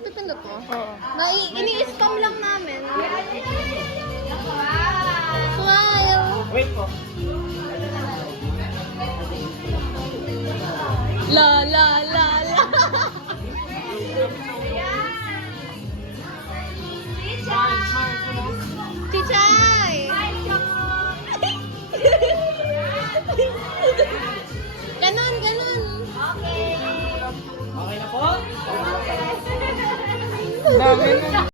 Napipindot ko? Oo. Ini-spam lang namin. Smile! Wait po. La la la la! Chichay! Ganon, ganon! Okay na po? Dami na.